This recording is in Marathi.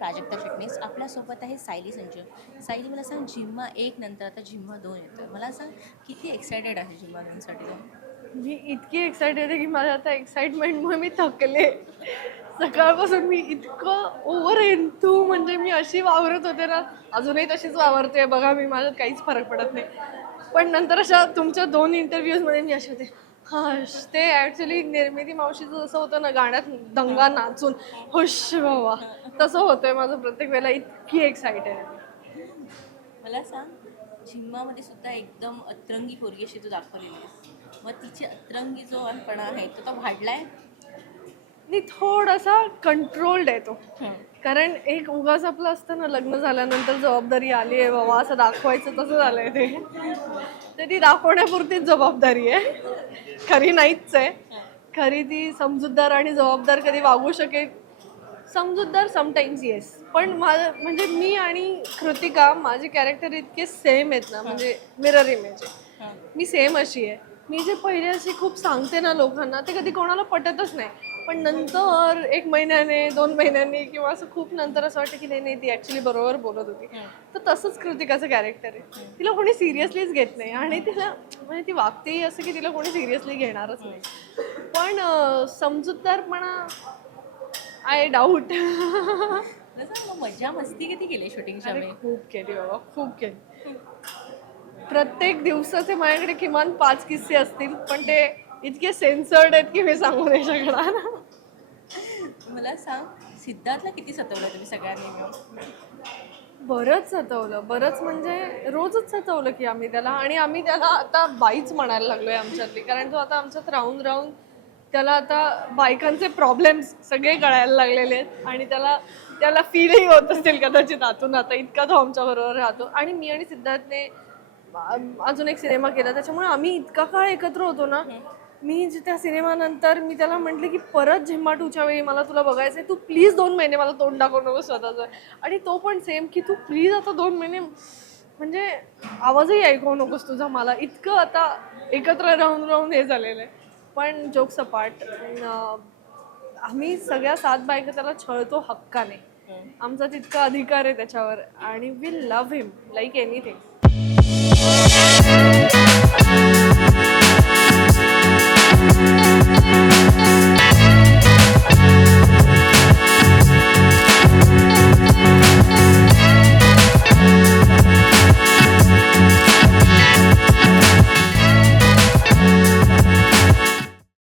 माझ्यासोबत आहे सायली संजीव सायली मला सांग जिम्मा एक नंतर आता जिम्मा दोन येतं मला सांग किती एक्सायटेड आहे जिम्मा दोनसाठी मी इतकी एक्साइटेड आहे की माझ्या आता एक्साइटमेंटमुळे मी थकले. सकाळपासून मी इतकं ओव्हर तू म्हणजे मी अशी वावरत होते ना अजूनही तशीच वावरते. बघा मी माझ्यात काहीच फरक पडत नाही. पण नंतर अशा तुमच्या दोन इंटरव्ह्यूजमध्ये मी अशी होते. हश ते ॲक्च्युली निर्मिती मावशीचं जसं होतं ना गाण्यात दंगा नाचून हुश बाबा. तसं होतंय माझं प्रत्येक वेळेला इतकी एक्साइटेड आहे मला सांग झिम्मामध्ये सुद्धा एकदम अतरंगी पोरगी अशी तू दाखवलेली आहेस मग तिची अतरंगी जो पणा आहे तो तो वाढलाय? थोडासा कंट्रोल्ड आहे तो. कारण एक उगाच आपलं असतं ना लग्न झाल्यानंतर जबाबदारी आली आहे बाबा असं दाखवायचं तसं झालंय ते. तर ती दाखवण्यापुरतीच जबाबदारी आहे. खरी नाहीच आहे. खरी ती समजूतदार आणि जबाबदार कधी वागू शकेल? समजूतदार समटाईम्स येस पण माझं म्हणजे मी आणि कृतिका माझे कॅरेक्टर इतके सेम आहेत ना म्हणजे मिरर इमेज आहे. मी सेम अशी आहे. मी जे पहिले अशी खूप सांगते ना लोकांना ते कधी कोणाला पटतच नाही. पण नंतर एक महिन्याने दोन महिन्यांनी किंवा असं खूप नंतर असं वाटतं की नाही नाही ती ॲक्च्युली बरोबर बोलत होती. तर तसंच कृतिकाचं कॅरेक्टर आहे. तिला कोणी सिरियसलीच घेत नाही आणि तिला म्हणजे ती वागतेही असं की तिला कोणी सिरियसली घेणारच नाही. पण समजूतदारपणा आय डाऊट मजा मस्ती किती केली शूटिंगच्या वेळी? खूप केली बाबा खूप केली. प्रत्येक दिवसाचे माझ्याकडे किमान पाच किस्से असतील पण ते इतके सेन्सर्ड आहेत की मी सांगू नाही शकणार. मला सांग सिद्धार्थला किती सतवलं तुम्ही सगळ्यांनी मिळून? बरंच सतवलं. बरंच म्हणजे रोजच सतवलं की आम्ही त्याला. आणि आम्ही त्याला आता बाईच म्हणायला लागलोय आमच्यातली. कारण तो आता आमच्यात राहून राहून त्याला आता बायकांचे प्रॉब्लेम्स सगळे कळायला लागलेले आहेत. आणि त्याला त्याला फीलही होत असतील कदाचित आतून. आता इतका तो आमच्याबरोबर राहतो. आणि मी आणि सिद्धार्थने अजून एक सिनेमा केला. त्याच्यामुळे आम्ही इतका काळ एकत्र होतो ना मी त्या सिनेमानंतर मी त्याला म्हटले की परत झिम्मा टूच्या वेळी मला तुला बघायचंय तू प्लीज दोन महिने मला तोंड दाखवू नको स्वतःचं. आणि तो पण सेम की तू प्लीज आता दोन महिने म्हणजे आवाजही ऐकवू नकोस तुझा मला. इतकं आता एकत्र राहून राहून हे झालेलं आहे. पण जोक सपाट आम्ही सगळ्या सात बायका त्याला छळतो हक्काने. आमचा तितका अधिकार आहे त्याच्यावर. आणि we love him like anything